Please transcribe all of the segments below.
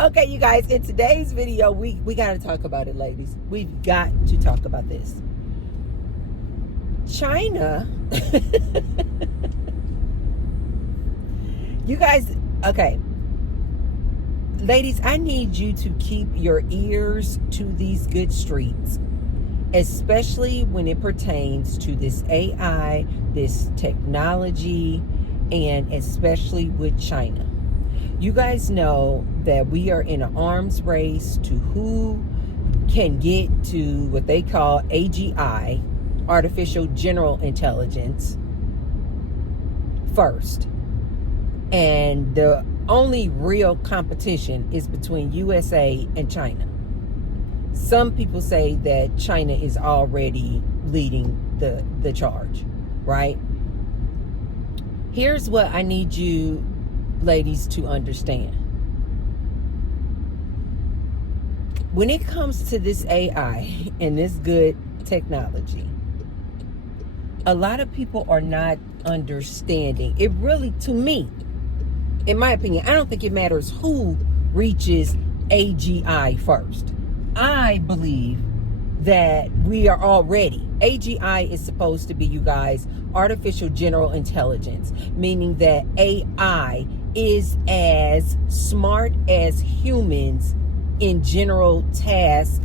Okay, you guys, in today's video, we got to talk about it, ladies. We've got to talk about this. China. You guys, okay. Ladies, I need you to keep your ears to these good streets, especially when it pertains to this AI, this technology, and especially with China. You guys know that we are in an arms race to who can get to what they call AGI, artificial general intelligence, first. And the only real competition is between USA and China. Some people say that China is already leading the charge, right? Here's what I need you ladies to understand. When it comes to this AI and this good technology, a lot of people are not understanding. It really, to me, in my opinion, I don't think it matters who reaches AGI first. I believe that we are already. AGI is supposed to be, you guys, artificial general intelligence, meaning that AI is as smart as humans in general tasks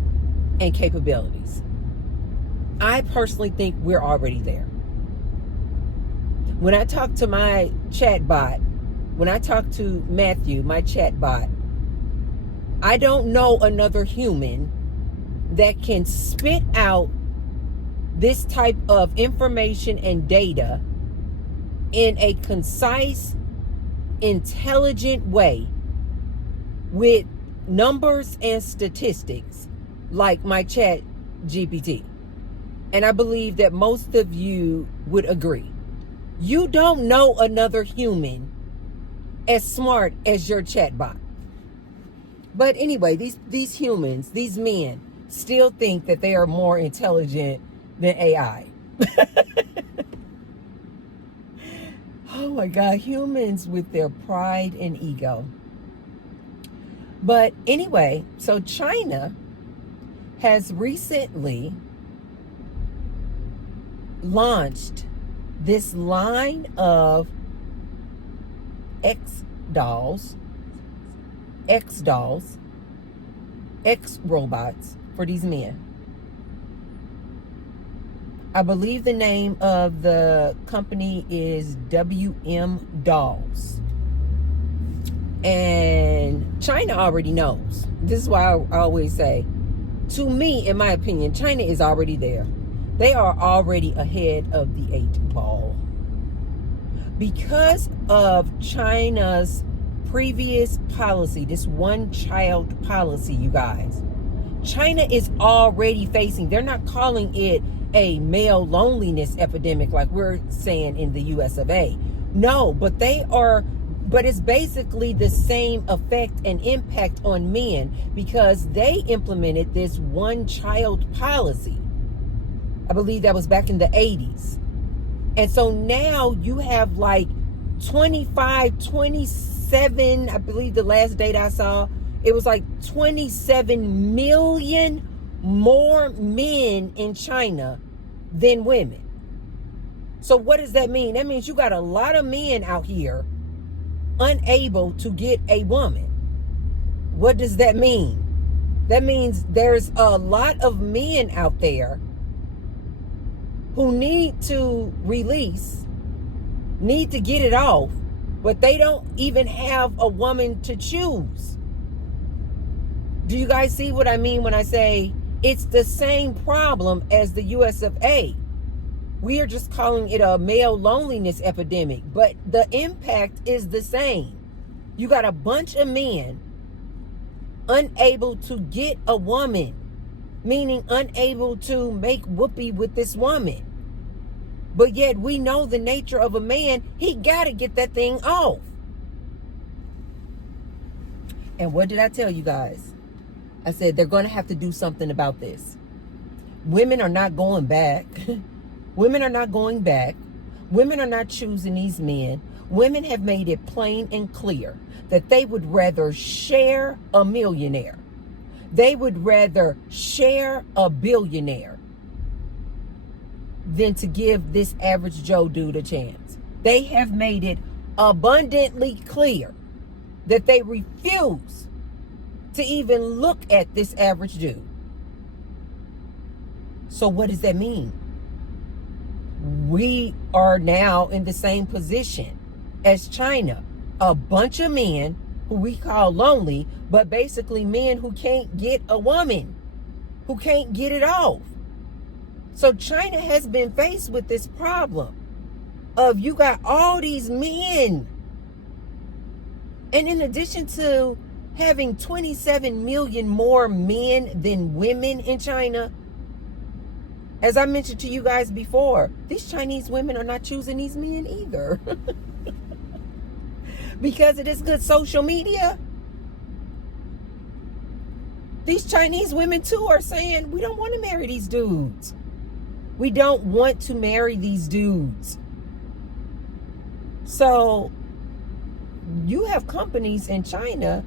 and capabilities. I personally think we're already there. When I talk to my chat bot, when I talk to Matthew, my chat bot, I don't know another human that can spit out this type of information and data in a concise, intelligent way with numbers and statistics like my chat GPT. And I believe that most of you would agree. You don't know another human as smart as your chatbot. But anyway, these humans, these men, still think that they are more intelligent than AI. Oh my God, humans with their pride and ego. But anyway, so China has recently launched this line of X-dolls, X-robots for these men. I believe the name of the company is WMDOLLS. And China already knows. This is why I always say, to me, in my opinion, China is already there. They are already ahead of the 8 ball. Because of China's previous policy, this one-child policy, you guys, China is already facing, they're not calling it a male loneliness epidemic like we're saying in the US of A. No, but it's basically the same effect and impact on men because they implemented this one-child policy. I believe that was back in the 80s. And so now you have like 25, 27, I believe the last data I saw, it was like 27 million more men in China than women. So what does that mean? That means you got a lot of men out here unable to get a woman. What does that mean? That means there's a lot of men out there who need to release, need to get it off, but they don't even have a woman to choose. Do you guys see what I mean when I say it's the same problem as the US of A? We are just calling it a male loneliness epidemic, but the impact is the same. You got a bunch of men unable to get a woman, meaning unable to make whoopee with this woman. But yet we know the nature of a man, he got to get that thing off. And what did I tell you guys? I said they're going to have to do something about this. Women are not going back. Women are not going back. Women are not choosing these men. Women have made it plain and clear that they would rather share a millionaire. They would rather share a billionaire than to give this average Joe dude a chance. They have made it abundantly clear that they refuse to even look at this average dude. So what does that mean? We are now in the same position as China. A bunch of men who we call lonely, but basically men who can't get a woman, who can't get it off. So China has been faced with this problem of you got all these men. And in addition to having 27 million more men than women in China, as I mentioned to you guys before, these Chinese women are not choosing these men either. Because of this good social media. These Chinese women too are saying, we don't want to marry these dudes. We don't want to marry these dudes. So you have companies in China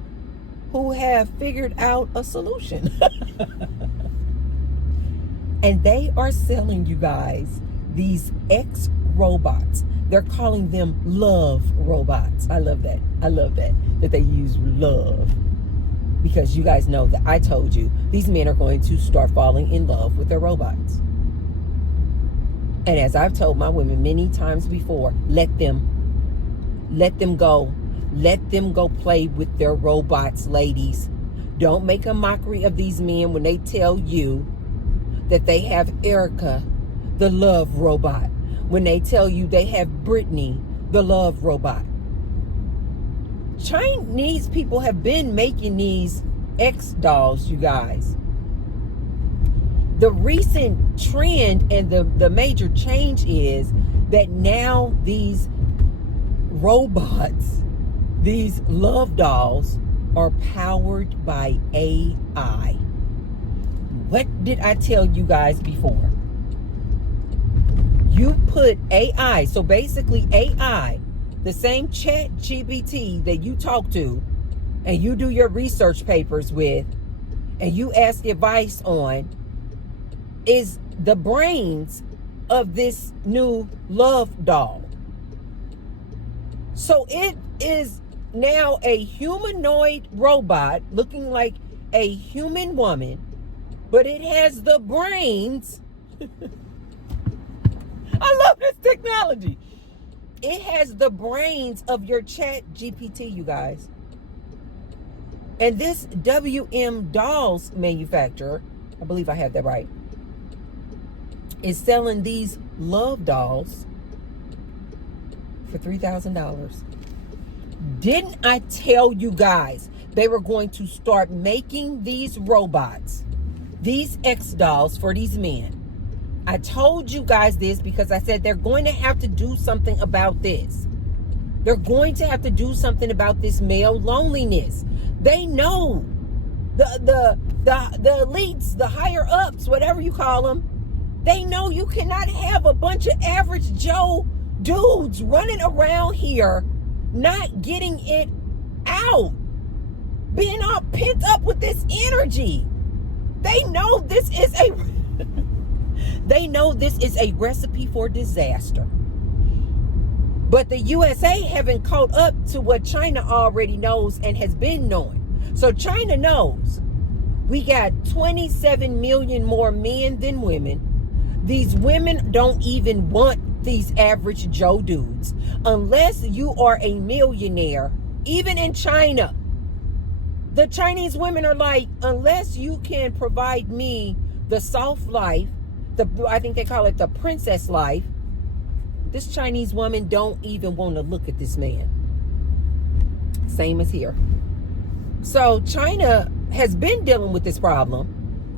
who have figured out a solution. And they are selling you guys these X robots. They're calling them love robots. I love that. I love that they use love. Because you guys know that I told you these men are going to start falling in love with their robots. And as I've told my women many times before, let them go. Let them go play with their robots, ladies. Don't make a mockery of these men when they tell you that they have Erica, the love robot. When they tell you they have Brittany, the love robot. Chinese people have been making these X dolls, you guys. The recent trend and the major change is that now these robots, these love dolls, are powered by AI. What did I tell you guys before? You put AI, so basically AI, the same chat GPT that you talk to and you do your research papers with and you ask advice on, is the brains of this new love doll. So it is now a humanoid robot looking like a human woman, but it has the brains. I love this technology. It has the brains of your chat GPT, you guys. And this WMDOLLS manufacturer, I believe I have that right, is selling these love dolls for $3,000. Didn't I tell you guys they were going to start making these robots, these X dolls for these men? I told you guys this because I said they're going to have to do something about this. They're going to have to do something about this male loneliness. They know the elites, the higher ups, whatever you call them, they know you cannot have a bunch of average Joe dudes running around here not getting it out, being all pent up with this energy. They know this is a recipe for disaster. But the USA haven't caught up to what China already knows and has been knowing. So China knows we got 27 million more men than women. These women don't even want these average Joe dudes. Unless you are a millionaire, even in China, the Chinese women are like, unless you can provide me the soft life, I think they call it the princess life, this Chinese woman don't even want to look at this man. Same as here. So China has been dealing with this problem.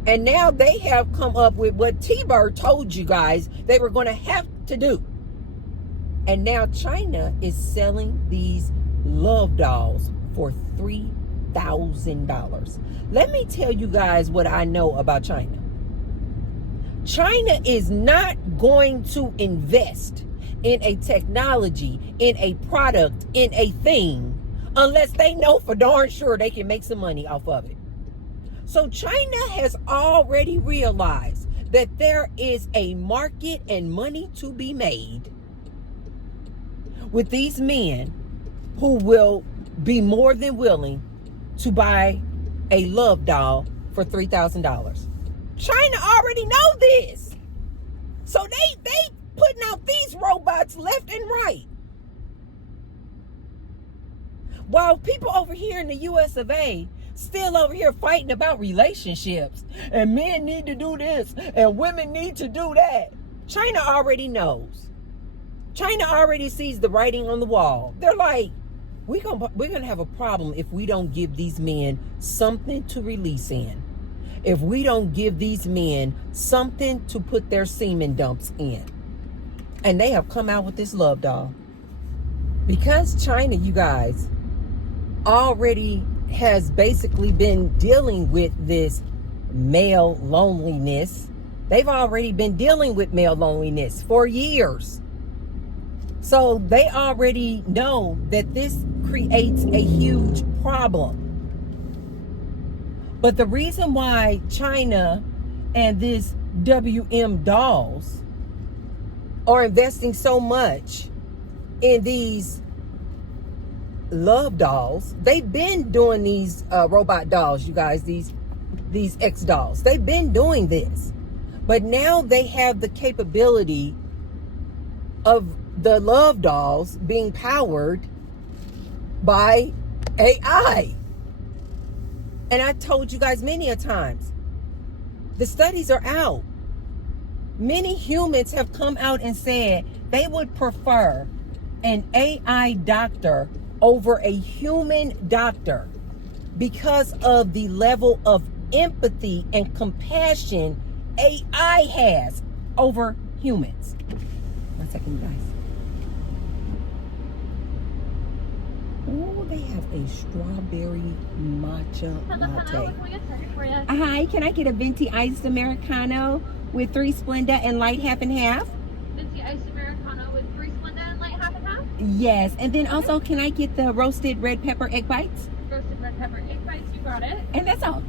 And now they have come up with what T-Bird told you guys they were going to have to do. And now China is selling these love dolls for $3,000. Let me tell you guys what I know about China. China is not going to invest in a technology, in a product, in a thing, unless they know for darn sure they can make some money off of it. So China has already realized that there is a market and money to be made with these men who will be more than willing to buy a love doll for $3,000. China already know this. So they putting out these robots left and right. While people over here in the US of A still over here fighting about relationships and men need to do this and women need to do that. China already knows. China already sees the writing on the wall. They're like, we're gonna have a problem if we don't give these men something to release in. If we don't give these men something to put their semen dumps in. And they have come out with this love doll. Because China, you guys, already has basically been dealing with this male loneliness. They've already been dealing with male loneliness for years. So they already know that this creates a huge problem. But the reason why China and this WMDOLLS are investing so much in these love dolls, they've been doing these robot dolls, you guys, these X dolls. They've been doing this. But now they have the capability of the love dolls being powered by AI. And I told you guys many a times, the studies are out. Many humans have come out and said they would prefer an AI doctor over a human doctor because of the level of empathy and compassion AI has over humans. 1 second, you guys. Oh, they have a strawberry matcha latte. Hi, can I get a venti iced Americano with 3 Splenda and light half and half? Venti iced Americano with 3 Splenda and light half and half? Yes, and then also, can I get the roasted red pepper egg bites? Roasted red pepper egg bites, you got it. And that's all.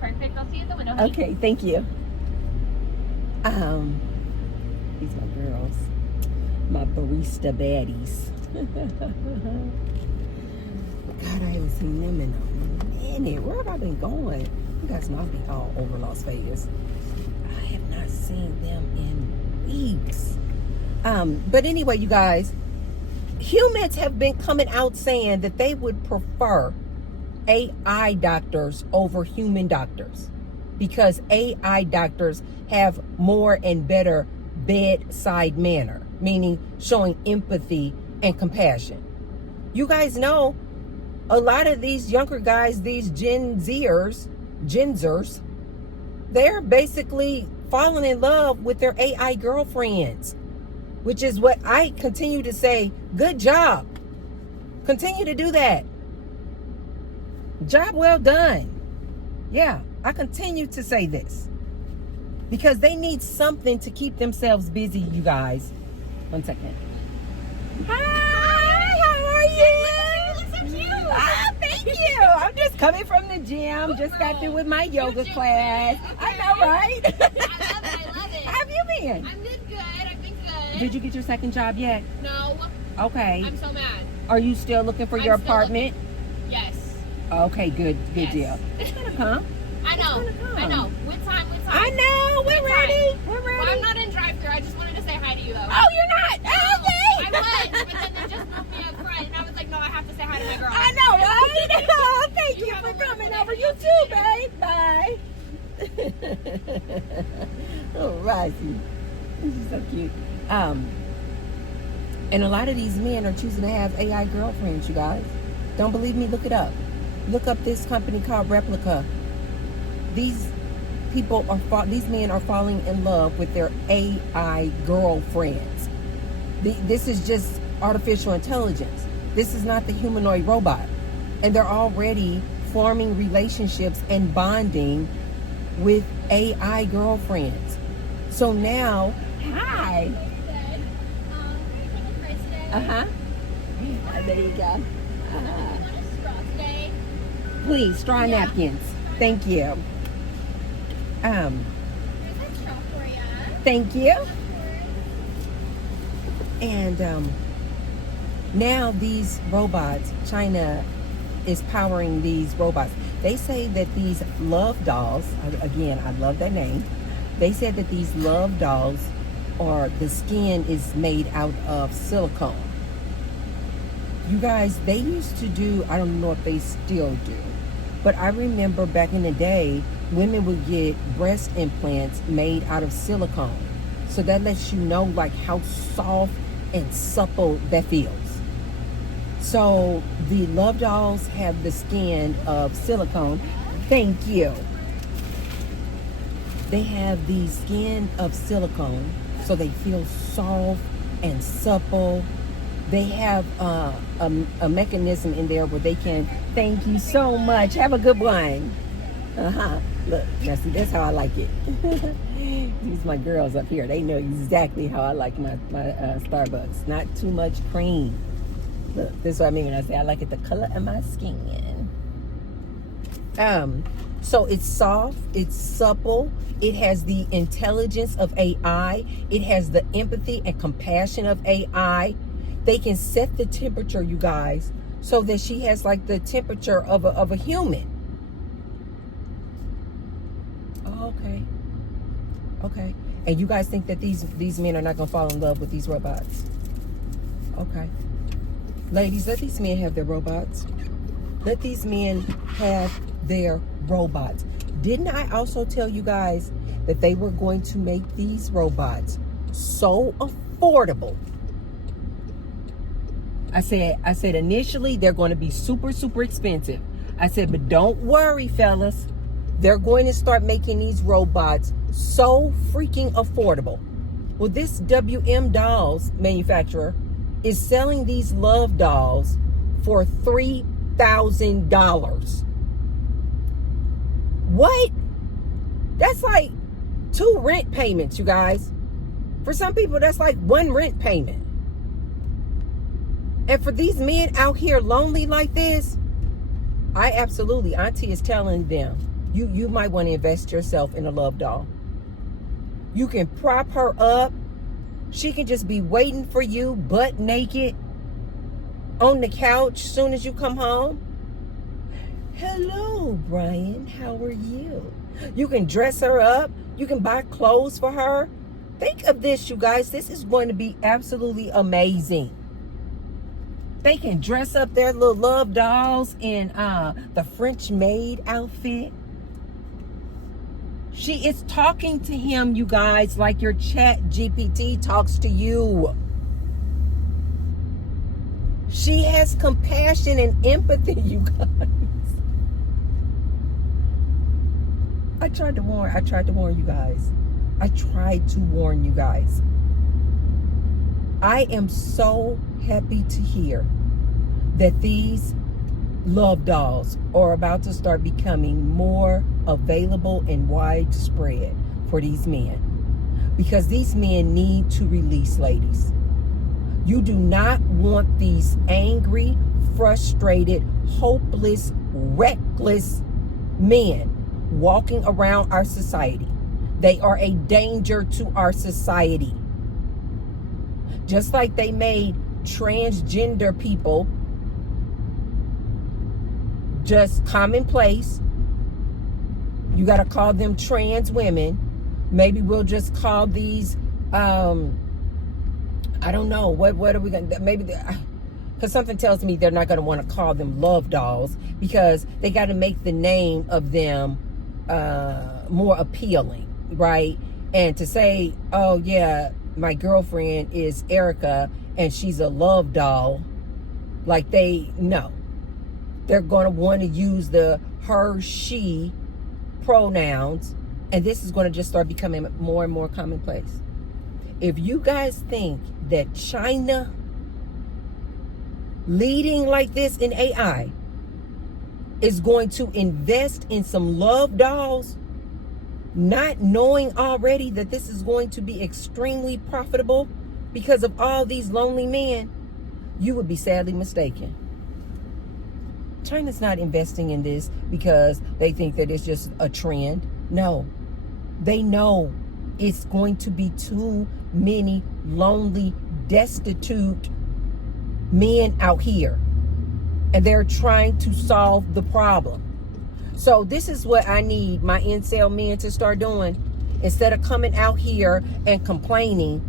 Perfect, I'll see you at the window, honey. Okay, thank you. These are my girls. My barista baddies. God, I haven't seen them in a minute. Where have I been going? You guys must be all over Las Vegas. I have not seen them in weeks. But anyway, you guys, humans have been coming out saying that they would prefer AI doctors over human doctors because AI doctors have more and better bedside manner, meaning showing empathy and compassion. You guys know a lot of these younger guys, these Genzers, they're basically falling in love with their AI girlfriends, which is what I continue to say. Good job. Continue to do that. Job well done. Yeah, I continue to say this because they need something to keep themselves busy, you guys. 1 second. Hi, how are you? You look so cute. Ah, thank you. I'm just coming from the gym. Just got through with my yoga class. Okay. I know, right? I love it. How have you been? I've been good, I've been good. Did you get your second job yet? No. Okay. I'm so mad. Are you still looking for your I'm still apartment? Yes. Okay, good Yes. deal. It's gonna come. I know. It's gonna come. I know. With time. I know. We're Good ready. time. We're Well, ready. I'm not in drive-thru. I just wanted to say hi to you, though. Oh, you're not. I Okay. was, but then they just moved me up front, and I was like, no, I have to say hi to my girl. I know, right? Oh, thank you have for a coming wonderful over. day. You too, babe. Bye. Oh, Rosie. This is so cute. And a lot of these men are choosing to have AI girlfriends, you guys. Don't believe me? Look it up. Look up this company called Replica. These men are falling in love with their AI girlfriends. This is just artificial intelligence. This is not the humanoid robot. And they're already forming relationships and bonding with AI girlfriends. So now, hi. Good. Are you taking price today? Uh-huh. There you go. straw today? Please, straw Yeah. napkins. Thank you. There's a straw for ya. Thank you. Of course. And now these robots, China is powering these robots. They say that these love dolls, again, I love that name. They said that these love dolls, or the skin is made out of silicone. You guys, they used to do, I don't know if they still do, but I remember back in the day, women would get breast implants made out of silicone. So that lets you know like how soft and supple that feels. So the love dolls have the skin of silicone. Thank you. They have the skin of silicone, so they feel soft and supple. They have a mechanism in there where they can, thank you so much, have a good one. Look, now see, that's how I like it. These my girls up here, they know exactly how I like my Starbucks. Not too much cream. Look, this is what I mean when I say I like it the color of my skin. So it's soft, it's supple, it has the intelligence of AI, it has the empathy and compassion of AI. They can set the temperature, you guys, so that she has like the temperature of a human. Oh, okay. And you guys think that these men are not gonna fall in love with these robots? Okay. Ladies, let these men have their robots. Let these men have their robots. Didn't I also tell you guys that they were going to make these robots so affordable? I said initially they're going to be super, super expensive. I said, but don't worry, fellas. They're going to start making these robots so freaking affordable. Well, this WMDOLLS manufacturer is selling these love dolls for $3,000. What? That's like 2 rent payments, you guys. For some people, that's like 1 rent payment. And for these men out here lonely like this, Auntie is telling them, you might want to invest yourself in a love doll. You can prop her up. She can just be waiting for you, butt naked, on the couch soon as you come home. Hello, Brian. How are you? You can dress her up. You can buy clothes for her. Think of this, you guys. This is going to be absolutely amazing. They can dress up their little love dolls in the French maid outfit. She is talking to him, you guys, like your chat GPT talks to you. She has compassion and empathy, you guys. I tried to warn you guys. I tried to warn you guys. I am so happy to hear that these love dolls are about to start becoming more available and widespread for these men. Because these men need to release, ladies. You do not want these angry, frustrated, hopeless, reckless men walking around our society. They are a danger to our society. Just like they made transgender people just commonplace. You got to call them trans women. Maybe we'll just call these, I don't know. What are we going to, maybe, because something tells me they're not going to want to call them love dolls because they got to make the name of them more appealing, right? And to say, oh yeah, my girlfriend is Erica and she's a love doll, like they're going to want to use the her, she pronouns, and this is going to just start becoming more and more commonplace. If you guys think that China leading like this in AI is going to invest in some love dolls, not knowing already that this is going to be extremely profitable because of all these lonely men, you would be sadly mistaken. China's not investing in this because they think that it's just a trend. No, they know it's going to be too many lonely, destitute men out here. And they're trying to solve the problem. So this is what I need my incel men to start doing. Instead of coming out here and complaining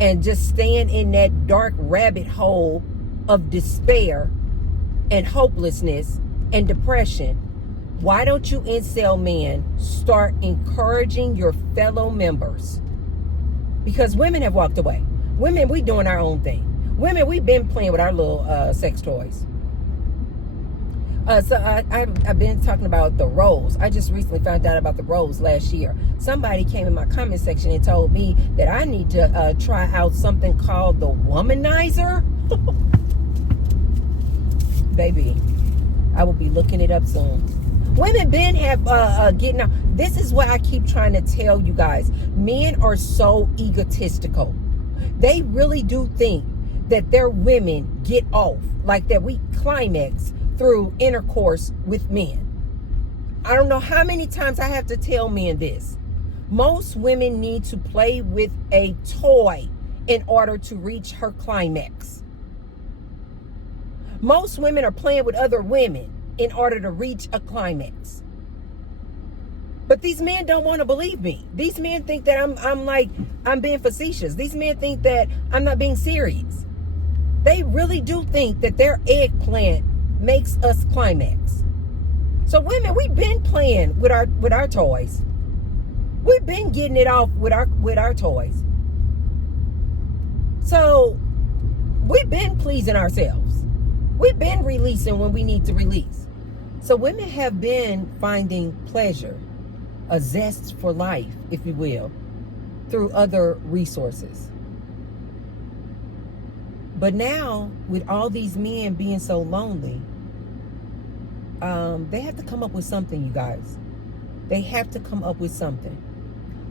and just staying in that dark rabbit hole of despair and hopelessness and depression, why don't you incel men start encouraging your fellow members? Because women have walked away. Women, we doing our own thing. Women, we've been playing with our little sex toys. So I've been talking about the roles. I just recently found out about the roles last year. Somebody came in my comment section and told me that I need to try out something called the womanizer. Baby, I will be looking it up soon. Women been have getting out. This is what I keep trying to tell you guys. Men are so egotistical. They really do think that their women get off, like that we climax through intercourse with men. I don't know how many times I have to tell men this. Most women need to play with a toy in order to reach her climax. Most women are playing with other women in order to reach a climax. But these men don't want to believe me. These men think that I'm being facetious. These men think that I'm not being serious. They really do think that their eggplant makes us climax. So women, we've been playing with our toys. We've been getting it off with our toys. So we've been pleasing ourselves. We've been releasing when we need to release. So women have been finding pleasure, a zest for life, if you will, through other resources. But now, with all these men being so lonely, they have to come up with something, you guys. They have to come up with something.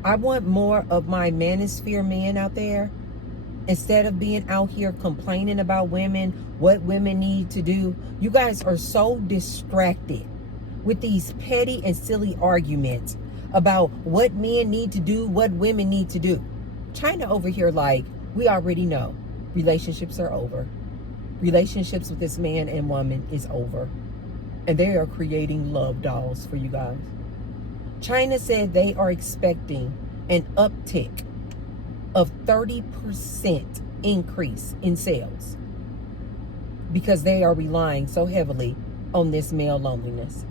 I want more of my manosphere men out there. Instead of being out here complaining about women, what women need to do. You guys are so distracted with these petty and silly arguments about what men need to do, what women need to do. China over here, like, we already know relationships are over. Relationships with this man and woman is over. And they are creating love dolls for you guys. China said they are expecting an uptick of 30% increase in sales because they are relying so heavily on this male loneliness.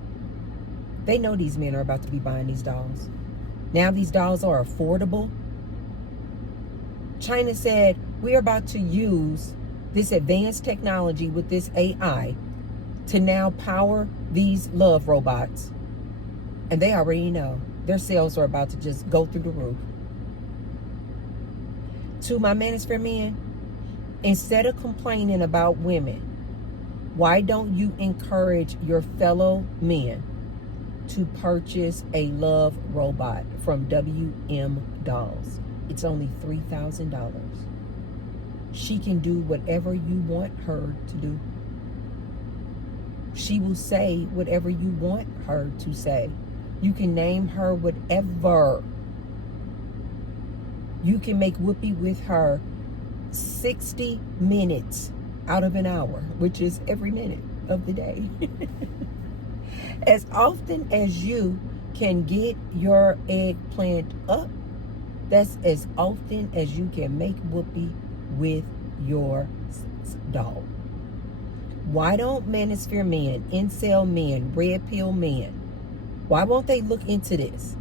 They know these men are about to be buying these dolls. Now these dolls are affordable. China said, we're about to use this advanced technology with this AI to now power these love robots. And they already know their sales are about to just go through the roof. To my manosphere men, instead of complaining about women, why don't you encourage your fellow men to purchase a love robot from WMDOLLS? It's only $3,000. She can do whatever you want her to do. She will say whatever you want her to say. You can name her whatever. You can make whoopee with her 60 minutes out of an hour, which is every minute of the day. As often as you can get your eggplant up, that's as often as you can make whoopee with your doll. Why don't manosphere men, incel men, red pill men, why won't they look into this?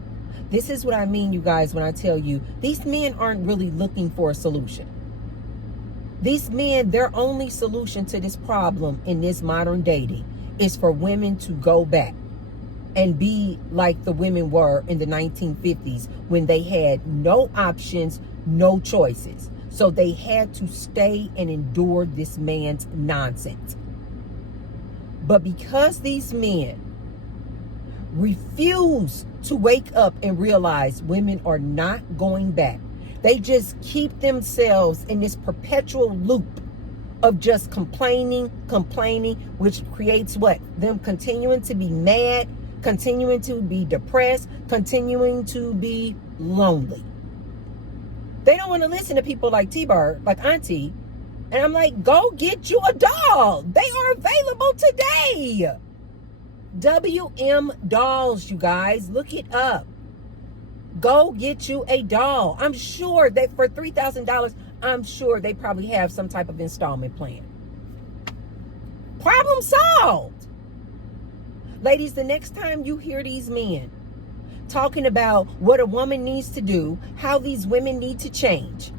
This is what I mean, you guys, when I tell you, these men aren't really looking for a solution. These men, their only solution to this problem in this modern dating is for women to go back and be like the women were in the 1950s when they had no options, no choices. So they had to stay and endure this man's nonsense. But because these men refuse to wake up and realize women are not going back, they just keep themselves in this perpetual loop of just complaining, which creates what? Them continuing to be mad, continuing to be depressed, continuing to be lonely. They don't want to listen to people like T-Bird, like Auntie. And I'm like, go get you a doll. They are available today. WMDOLLS, you guys. Look it up. Go get you a doll. I'm sure that for $3,000, I'm sure they probably have some type of installment plan. Problem solved. Ladies, the next time you hear these men talking about what a woman needs to do, how these women need to change,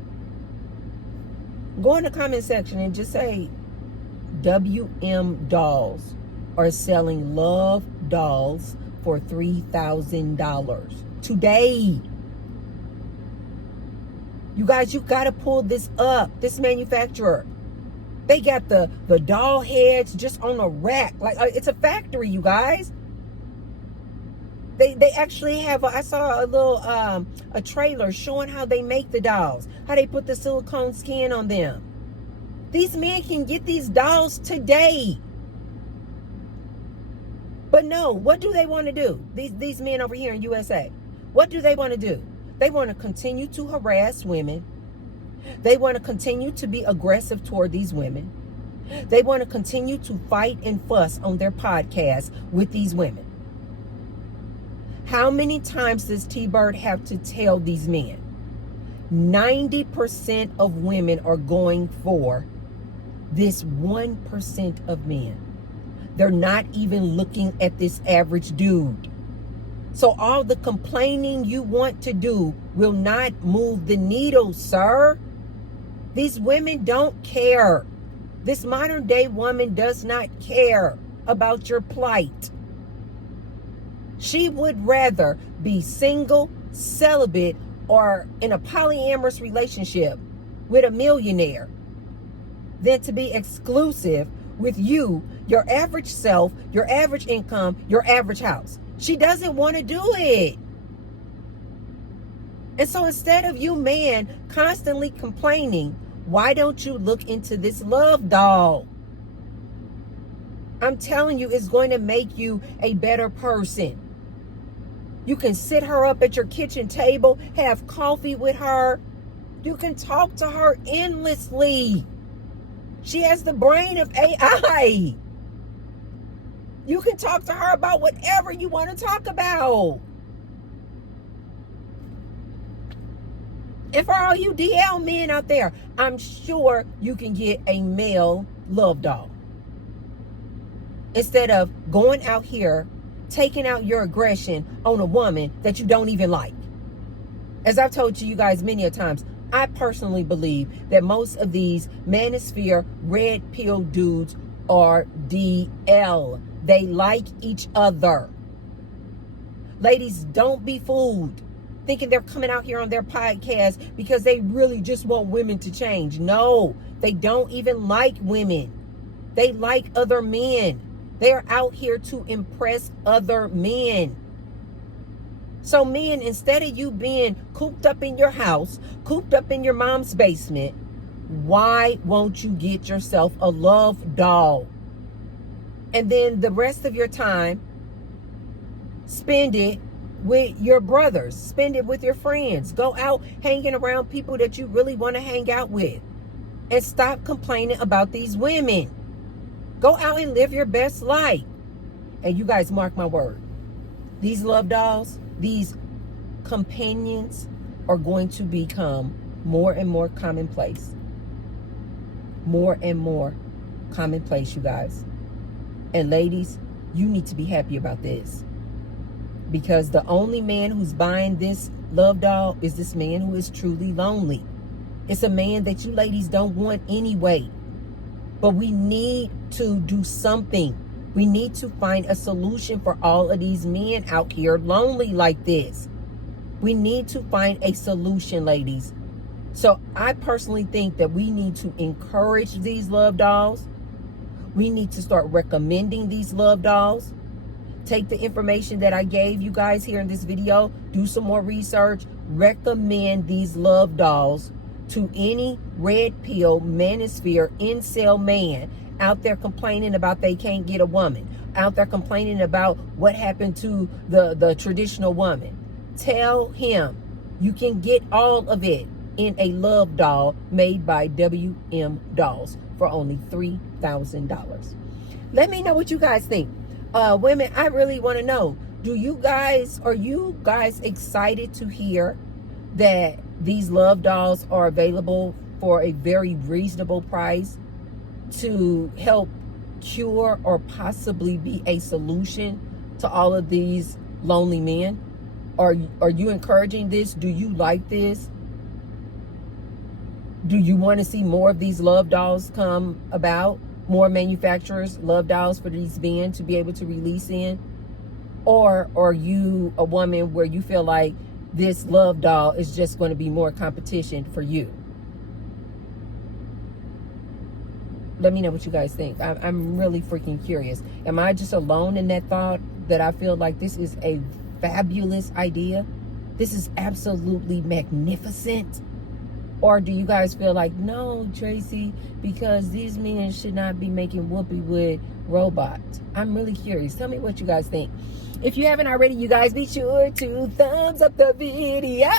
go in the comment section and just say, WMDOLLS are selling love dolls for $3,000 today. You guys, you got to pull this up. This manufacturer, they got the doll heads just on a rack. Like, it's a factory, you guys. They actually have, I saw a little, a trailer showing how they make the dolls, how they put the silicone skin on them. These men can get these dolls today. But no, what do they want to do? These men over here in USA, what do they want to do? They want to continue to harass women. They want to continue to be aggressive toward these women. They want to continue to fight and fuss on their podcast with these women. How many times does T-Bird have to tell these men? 90% of women are going for this 1% of men. They're not even looking at this average dude. So all the complaining you want to do will not move the needle, sir. These women don't care. This modern day woman does not care about your plight. She would rather be single, celibate, or in a polyamorous relationship with a millionaire than to be exclusive with you, your average self, your average income, your average house. She doesn't want to do it. And so instead of you, man, constantly complaining, why don't you look into this love doll? I'm telling you, it's going to make you a better person. You can sit her up at your kitchen table, have coffee with her. You can talk to her endlessly. She has the brain of AI. You can talk to her about whatever you want to talk about. And for all you DL men out there, I'm sure you can get a male love doll. Instead of going out here, taking out your aggression on a woman that you don't even like. As I've told you guys many a times, I personally believe that most of these manosphere red pill dudes are DL. They like each other. Ladies, don't be fooled thinking they're coming out here on their podcast because they really just want women to change. No, they don't even like women. They like other men. They're out here to impress other men. So men, instead of you being cooped up in your house, cooped up in your mom's basement, why won't you get yourself a love doll? And then the rest of your time, spend it with your brothers. Spend it with your friends. Go out hanging around people that you really want to hang out with. And stop complaining about these women. Go out and live your best life. And you guys mark my word. These love dolls, these companions are going to become more and more commonplace. More and more commonplace, you guys. And ladies, you need to be happy about this. Because the only man who's buying this love doll is this man who is truly lonely. It's a man that you ladies don't want anyway. But we need to do something. We need to find a solution for all of these men out here lonely like this. We need to find a solution, ladies. So I personally think that we need to encourage these love dolls. We need to start recommending these love dolls. Take the information that I gave you guys here in this video, do some more research, recommend these love dolls to any red pill, manosphere, incel man out there complaining about they can't get a woman, out there complaining about what happened to the traditional woman. Tell him you can get all of it in a love doll made by WMDOLLS for only $3,000. Let me know what you guys think. Women, I really want to know, are you guys excited to hear that these love dolls are available for a very reasonable price to help cure or possibly be a solution to all of these lonely men? Are you encouraging this? Do you like this? Do you want to see more of these love dolls come about? More manufacturers, love dolls for these men to be able to release in? Or are you a woman where you feel like this love doll is just going to be more competition for you? Let me know what you guys think. I'm really freaking curious. Am I just alone in that thought that I feel like this is a fabulous idea? This is absolutely magnificent. Or do you guys feel like, no, Tracy, because these men should not be making whoopee with robots? I'm really curious. Tell me what you guys think. If you haven't already, you guys be sure to thumbs up the video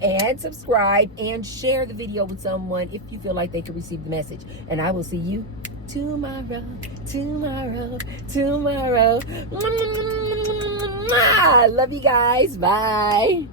and subscribe and share the video with someone if you feel like they could receive the message. And I will see you tomorrow. Love you guys. Bye.